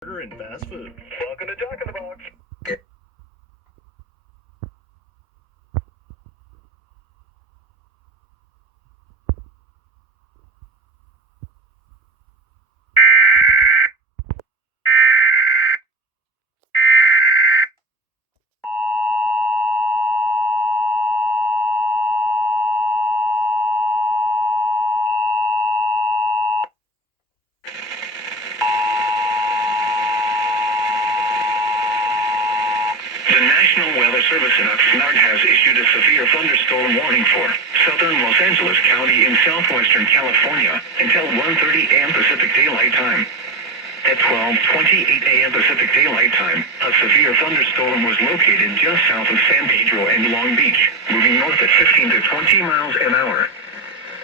burger and fast food. Welcome to Jack in the Box. The National Weather Service in Oxnard has issued a severe thunderstorm warning for southern Los Angeles County in southwestern California until 1:30 a.m. Pacific Daylight Time. At 12:28 a.m. Pacific Daylight Time, a severe thunderstorm was located just south of San Pedro and Long Beach, moving north at 15 to 20 miles an hour.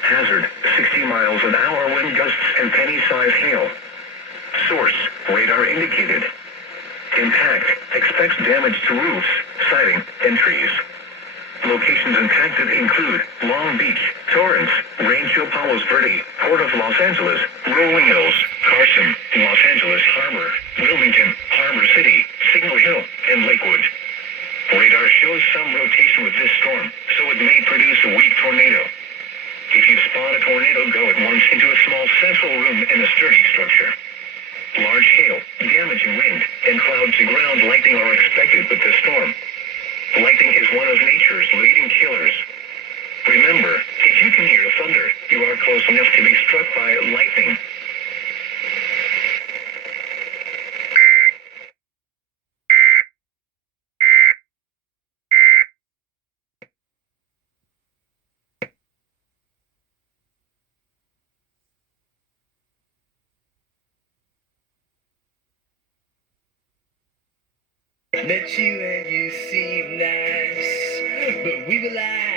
Hazard, 60 miles an hour wind gusts and penny-size hail. Source, radar indicated. Impact, expects damage to roofs, siding, and trees. Locations impacted include Long Beach, Torrance, Rancho Palos Verde, Port of Los Angeles, Rolling Hills, Carson, Los Angeles Harbor, Wilmington, Harbor City, Signal Hill, and Lakewood. Radar shows some rotation with this storm, so it may produce a weak tornado. If you spot a tornado, go at once into a small central room in a sturdy structure. Large hail, damaging wind, and cloud-to-ground lightning are expected with this storm. Lightning is one of nature's leading killers. Remember, if you can hear thunder, you are close enough to be struck by lightning. Met you and you seem nice, but we were like